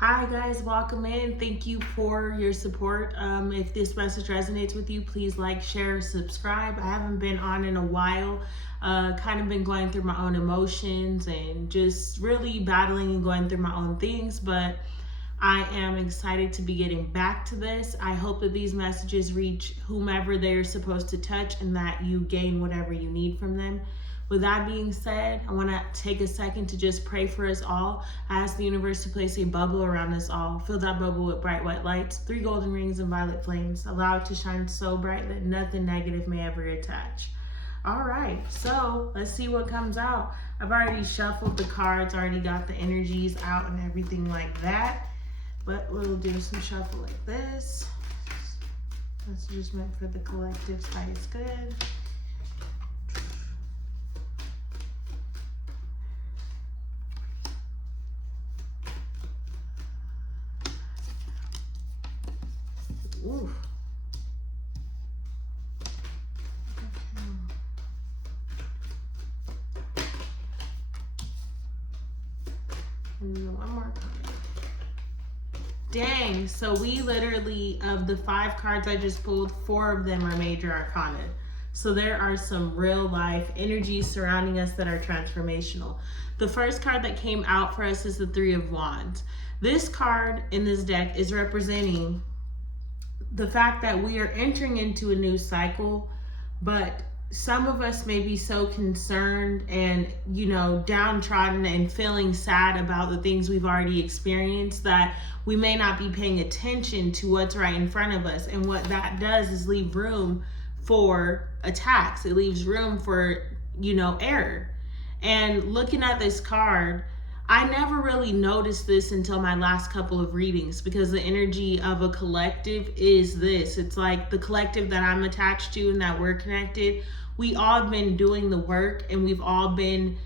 Hi guys, welcome in. Thank you for your support. If this message resonates with you, please like, share, subscribe. I haven't been on in a while. Kind of been going through my own emotions and just really battling and going through my own things, but I am excited to be getting back to this. I hope that these messages reach whomever they're supposed to touch and that you gain whatever you need from them. With that being said, I want to take a second to just pray for us all. I ask the universe to place a bubble around us all. Fill that bubble with bright white lights, 3 golden rings and violet flames. Allow it to shine so bright that nothing negative may ever attach. All right, so let's see what comes out. I've already shuffled the cards, already got the energies out and everything like that. But we'll do some shuffle like this. That's just meant for the collective's highest good. Ooh. And one more card. Dang, so we literally, of the 5 cards I just pulled, 4 of them are major arcana. So there are some real life energies surrounding us that are transformational. The first card that came out for us is the 3 of Wands. This card in this deck is representing the fact that we are entering into a new cycle, but some of us may be so concerned and, downtrodden and feeling sad about the things we've already experienced that we may not be paying attention to what's right in front of us. And what that does is leave room for attacks. It leaves room for, error. And looking at this card, I never really noticed this until my last couple of readings, because the energy of a collective is this. It's like the collective that I'm attached to and that we're connected. We all have been doing the work and we've all been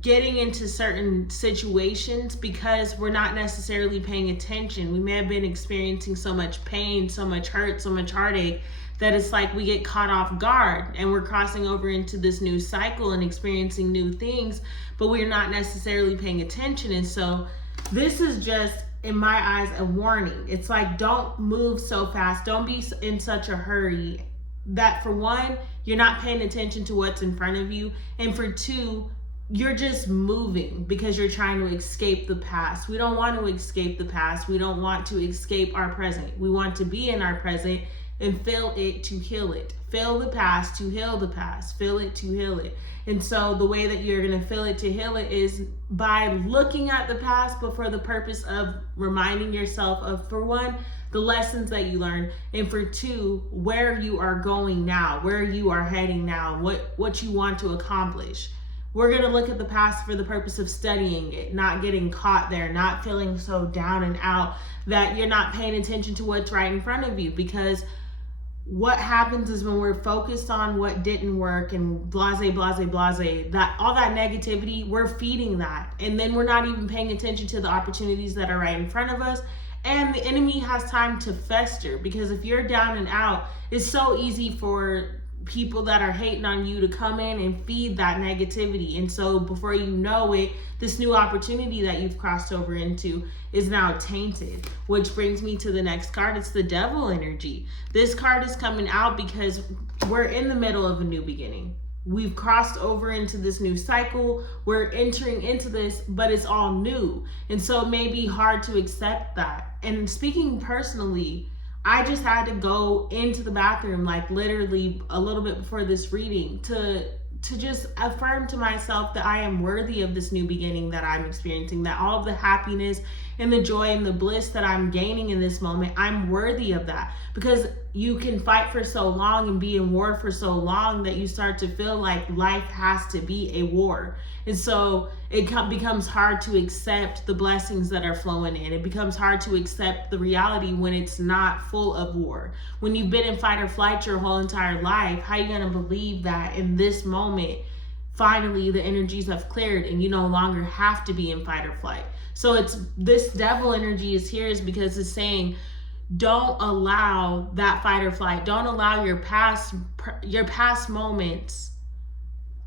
getting into certain situations because we're not necessarily paying attention. We may have been experiencing so much pain, so much hurt, so much heartache that it's like we get caught off guard and we're crossing over into this new cycle and experiencing new things, but we're not necessarily paying attention. And so this is just, in my eyes, a warning. It's like, don't move so fast. Don't be in such a hurry. That for one, you're not paying attention to what's in front of you. And for two, you're just moving because you're trying to escape the past. We don't want to escape the past. We don't want to escape our present. We want to be in our present and feel it to heal it. Feel the past to heal the past. Feel it to heal it. And so the way that you're going to feel it to heal it is by looking at the past, but for the purpose of reminding yourself of, for one, the lessons that you learned, and for two, where you are going now, where you are heading now, what you want to accomplish. We're going to look at the past for the purpose of studying it, not getting caught there, not feeling so down and out that you're not paying attention to what's right in front of you. Because what happens is when we're focused on what didn't work and blase, that all that negativity, we're feeding that. And then we're not even paying attention to the opportunities that are right in front of us. And the enemy has time to fester, because if you're down and out, it's so easy for people that are hating on you to come in and feed that negativity. And so before you know it, this new opportunity that you've crossed over into is now tainted, which brings me to the next card. It's the Devil energy. This card is coming out because we're in the middle of a new beginning. We've crossed over into this new cycle. We're entering into this, but it's all new. And so it may be hard to accept that. And speaking personally, I just had to go into the bathroom, like literally a little bit before this reading, to just affirm to myself that I am worthy of this new beginning that I'm experiencing, that all of the happiness and the joy and the bliss that I'm gaining in this moment, I'm worthy of that. Because you can fight for so long and be in war for so long that you start to feel like life has to be a war. And so it becomes hard to accept the blessings that are flowing in. It becomes hard to accept the reality when it's not full of war. When you've been in fight or flight your whole entire life, how are you going to believe that in this moment, finally the energies have cleared and you no longer have to be in fight or flight? So it's this Devil energy is here is because it's saying, don't allow that fight or flight. Don't allow your past moments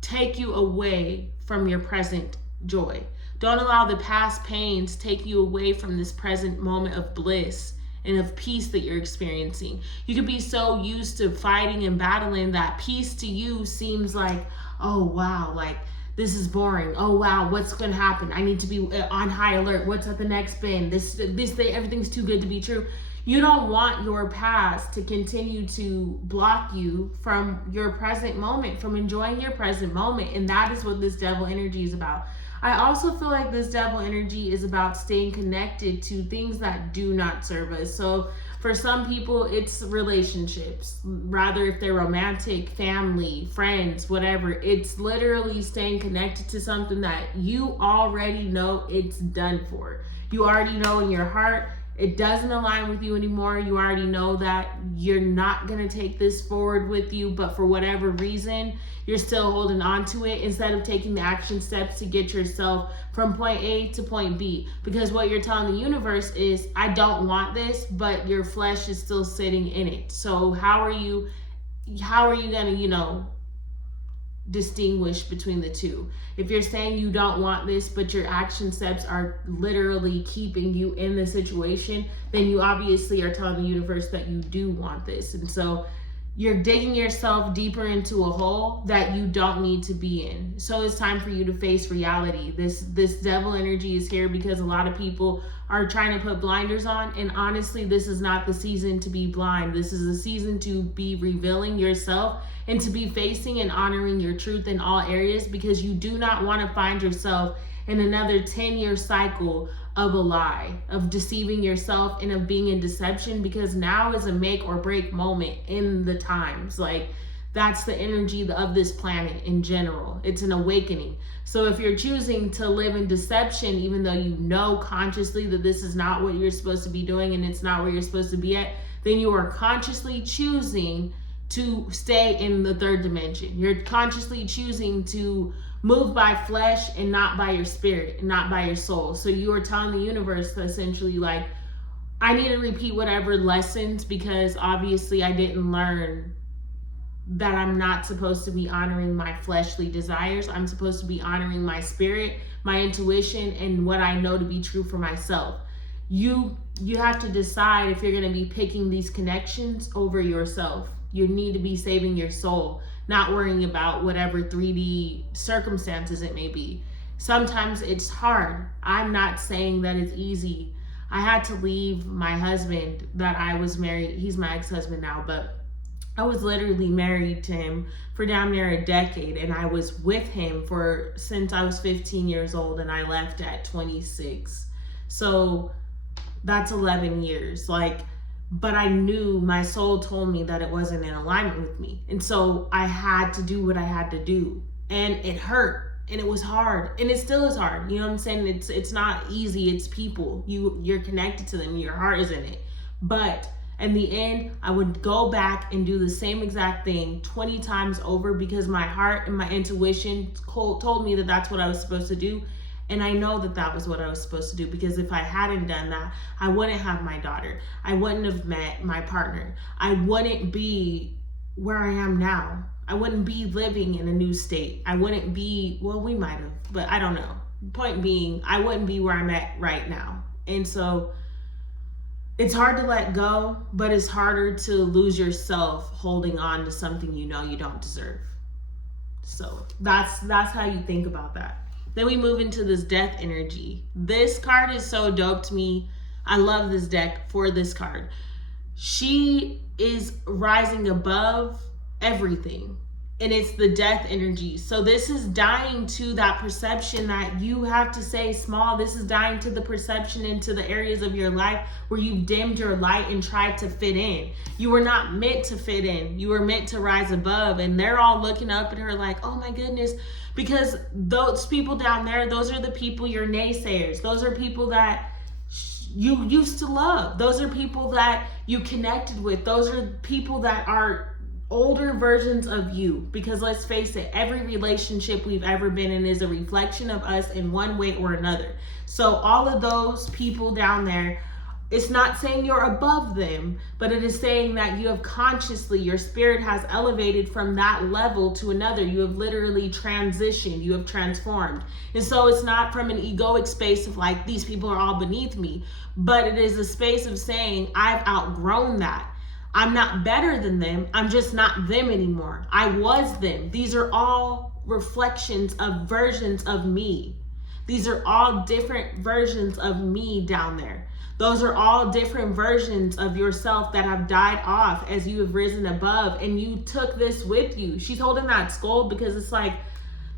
take you away from your present joy. Don't allow the past pains take you away from this present moment of bliss and of peace that you're experiencing. You could be so used to fighting and battling that peace to you seems like, oh wow, like this is boring. Oh wow, what's gonna happen? I need to be on high alert. What's at the next bin? This thing, everything's too good to be true. You don't want your past to continue to block you from your present moment, from enjoying your present moment. And that is what this devil energy is about. I also feel like this devil energy is about staying connected to things that do not serve us. So for some people, it's relationships, rather if they're romantic, family, friends, whatever. It's literally staying connected to something that you already know it's done for. You already know in your heart it doesn't align with you anymore. You already know that you're not going to take this forward with you, but for whatever reason, you're still holding on to it instead of taking the action steps to get yourself from point A to point B. Because what you're telling the universe is, I don't want this, but your flesh is still sitting in it. So how are you going to, distinguish between the two? If you're saying you don't want this, but your action steps are literally keeping you in the situation, then you obviously are telling the universe that you do want this. And so you're digging yourself deeper into a hole that you don't need to be in. So it's time for you to face reality. This devil energy is here because a lot of people are trying to put blinders on. And honestly, this is not the season to be blind. This is a season to be revealing yourself and to be facing and honoring your truth in all areas, because you do not want to find yourself in another 10-year cycle of a lie, of deceiving yourself and of being in deception, because now is a make or break moment in the times. Like, that's the energy of this planet in general. It's an awakening. So if you're choosing to live in deception, even though you know consciously that this is not what you're supposed to be doing and it's not where you're supposed to be at, then you are consciously choosing to stay in the third dimension. You're consciously choosing to move by flesh and not by your spirit and not by your soul. So you are telling the universe essentially, like, I need to repeat whatever lessons, because obviously I didn't learn that I'm not supposed to be honoring my fleshly desires. I'm supposed to be honoring my spirit, my intuition, and what I know to be true for myself. You have to decide if you're going to be picking these connections over yourself. You need to be saving your soul, not worrying about whatever 3D circumstances it may be. Sometimes it's hard. I'm not saying that it's easy. I had to leave my husband that I was married. He's my ex-husband now, but I was literally married to him for damn near a decade. And I was with him since I was 15 years old, and I left at 26. So that's 11 years. But I knew, my soul told me that it wasn't in alignment with me. And so I had to do what I had to do. And it hurt, and it was hard, and it still is hard. You know what I'm saying? It's not easy. It's people. You're connected to them. Your heart is in it. But in the end, I would go back and do the same exact thing 20 times over, because my heart and my intuition told me that that's what I was supposed to do. And I know that that was what I was supposed to do, because if I hadn't done that, I wouldn't have my daughter. I wouldn't have met my partner. I wouldn't be where I am now. I wouldn't be living in a new state. I wouldn't be, well, we might have, but I don't know. Point being, I wouldn't be where I'm at right now. And so it's hard to let go, but it's harder to lose yourself holding on to something you know you don't deserve. So that's how you think about that. Then we move into this death energy. This card is so dope to me. I love this deck for this card. She is rising above everything, and it's the death energy. So this is dying to that perception that you have to stay small. This is dying to the perception into the areas of your life where you've dimmed your light and tried to fit in. You were not meant to fit in. You were meant to rise above. And they're all looking up at her like, oh my goodness, because those people down there, those are the people, your naysayers. Those are people that you used to love. Those are people that you connected with. Those are people that are older versions of you, because let's face it, every relationship we've ever been in is a reflection of us in one way or another. So all of those people down there It's not saying you're above them, but it is saying that you have consciously, your spirit has elevated from that level to another. You have literally transitioned, you have transformed. And so it's not from an egoic space of like, these people are all beneath me, but it is a space of saying, I've outgrown that. I'm not better than them. I'm just not them anymore. I was them. These are all reflections of versions of me. These are all different versions of me down there. Those are all different versions of yourself that have died off as you have risen above, and you took this with you. She's holding that skull because it's like,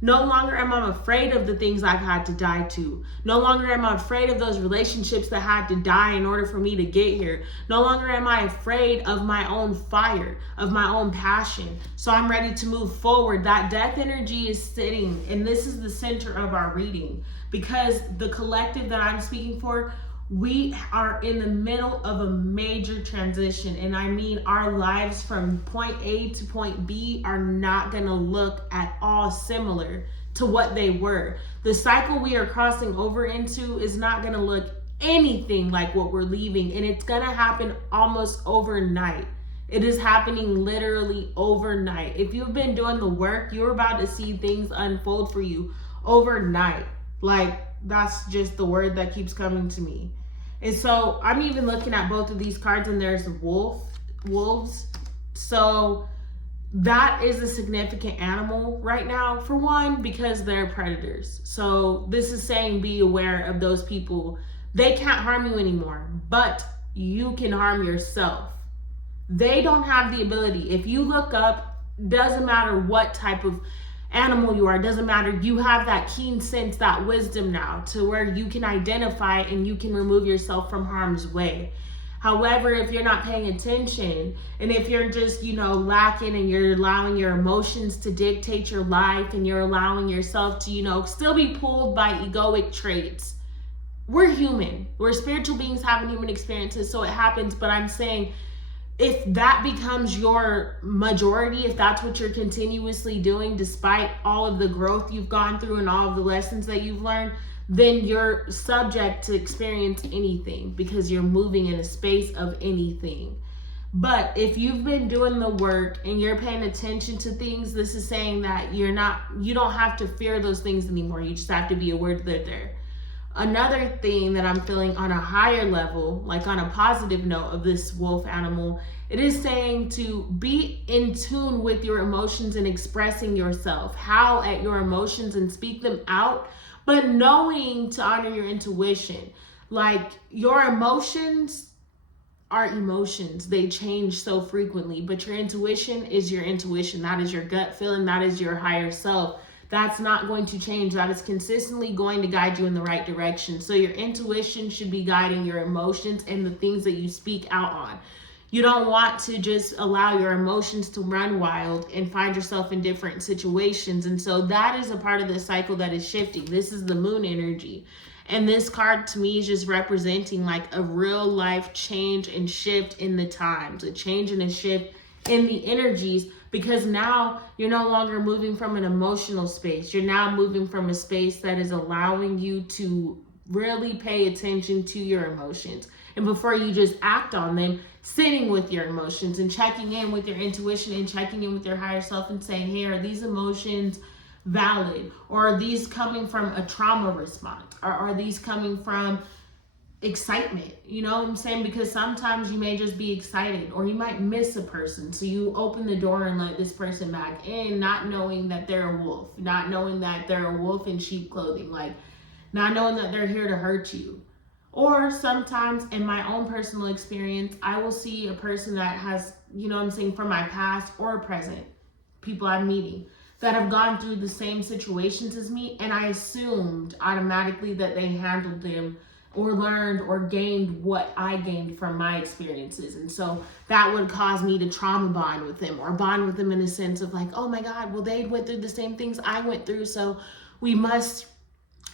no longer am I afraid of the things I've had to die to. No longer am I afraid of those relationships that had to die in order for me to get here. No longer am I afraid of my own fire, of my own passion. So I'm ready to move forward. That death energy is sitting, and this is the center of our reading, because the collective that I'm speaking for, we are in the middle of a major transition. And I mean, our lives from point A to point B are not going to look at all similar to what they were. The cycle we are crossing over into is not going to look anything like what we're leaving. And it's going to happen almost overnight. It is happening literally overnight. If you've been doing the work, you're about to see things unfold for you overnight. Like, that's just the word that keeps coming to me. And so I'm even looking at both of these cards, and there's wolves. So that is a significant animal right now. For one, because they're predators. So this is saying be aware of those people. They can't harm you anymore, but you can harm yourself. They don't have the ability. If you look up, doesn't matter what type of animal you are, doesn't matter, you have that keen sense, that wisdom now, to where you can identify and you can remove yourself from harm's way. However, if you're not paying attention, and if you're just, lacking, and you're allowing your emotions to dictate your life, and you're allowing yourself to, still be pulled by egoic traits. We're human. We're spiritual beings having human experiences, so it happens. But I'm saying, if that becomes your majority, if that's what you're continuously doing, despite all of the growth you've gone through and all of the lessons that you've learned, then you're subject to experience anything, because you're moving in a space of anything. But if you've been doing the work and you're paying attention to things, this is saying that you don't have to fear those things anymore. You just have to be aware that they're there. Another thing that I'm feeling on a higher level, like on a positive note of this wolf animal, it is saying to be in tune with your emotions and expressing yourself, howl at your emotions and speak them out, but knowing to honor your intuition. Like, your emotions are emotions. They change so frequently, but your intuition is your intuition. That is your gut feeling. That is your higher self. That's not going to change. That is consistently going to guide you in the right direction. So your intuition should be guiding your emotions and the things that you speak out on. You don't want to just allow your emotions to run wild and find yourself in different situations. And so that is a part of the cycle that is shifting. This is the moon energy. And this card to me is just representing like a real life change and shift in the times, a change and a shift in the energies, because now you're no longer moving from an emotional space. You're now moving from a space that is allowing you to really pay attention to your emotions. And before you just act on them, sitting with your emotions and checking in with your intuition and checking in with your higher self and saying, hey, are these emotions valid? Or are these coming from a trauma response? Or are these coming from excitement? You know what I'm saying? Because sometimes you may just be excited, or you might miss a person, so you open the door and let this person back in, not knowing that they're a wolf, not knowing that they're a wolf in sheep clothing, like not knowing that they're here to hurt you. Or sometimes, in my own personal experience, I will see a person that has, you know what I'm saying, from my past or present, people I'm meeting that have gone through the same situations as me, and I assumed automatically that they handled them or learned or gained what I gained from my experiences. And so that would cause me to trauma bond with them, or bond with them in a sense of like, oh my God, well, they went through the same things I went through, so we must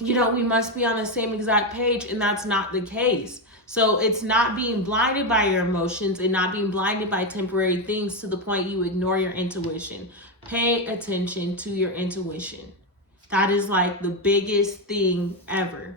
be on the same exact page. And that's not the case. So it's not being blinded by your emotions and not being blinded by temporary things to the point you ignore your intuition. Pay attention to your intuition. That is like the biggest thing ever.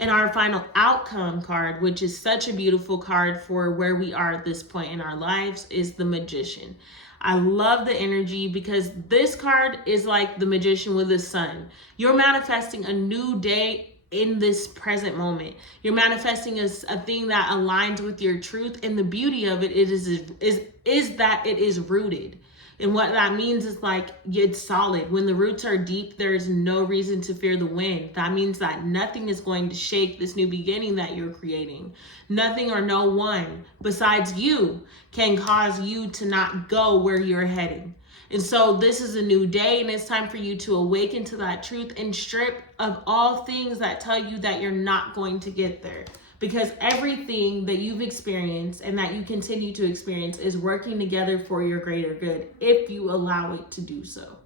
And our final outcome card, which is such a beautiful card for where we are at this point in our lives, is the Magician. I love the energy because this card is like the Magician with the sun. You're manifesting a new day in this present moment. You're manifesting a thing that aligns with your truth, and the beauty of it is that it is rooted. And what that means is like it's solid. When the roots are deep, there is no reason to fear the wind. That means that nothing is going to shake this new beginning that you're creating. Nothing or no one besides you can cause you to not go where you're heading. And so this is a new day, and it's time for you to awaken to that truth and strip of all things that tell you that you're not going to get there. Because everything that you've experienced and that you continue to experience is working together for your greater good if you allow it to do so.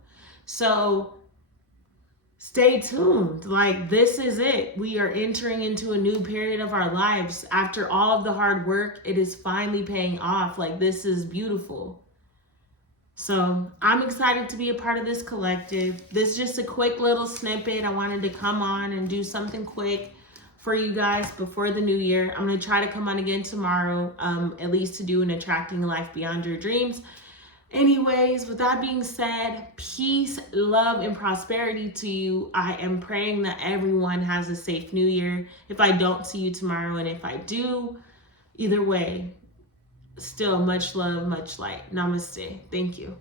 So stay tuned. Like, this is it. We are entering into a new period of our lives. After all of the hard work, it is finally paying off. Like, this is beautiful. So I'm excited to be a part of this collective. This is just a quick little snippet. I wanted to come on and do something quick for you guys before the new year. I'm going to try to come on again tomorrow, at least to do an Attracting Life Beyond Your Dreams. Anyways, with that being said, peace, love, and prosperity to you. I am praying that everyone has a safe new year. If I don't see you tomorrow, and if I do, either way, still much love, much light. Namaste. Thank you.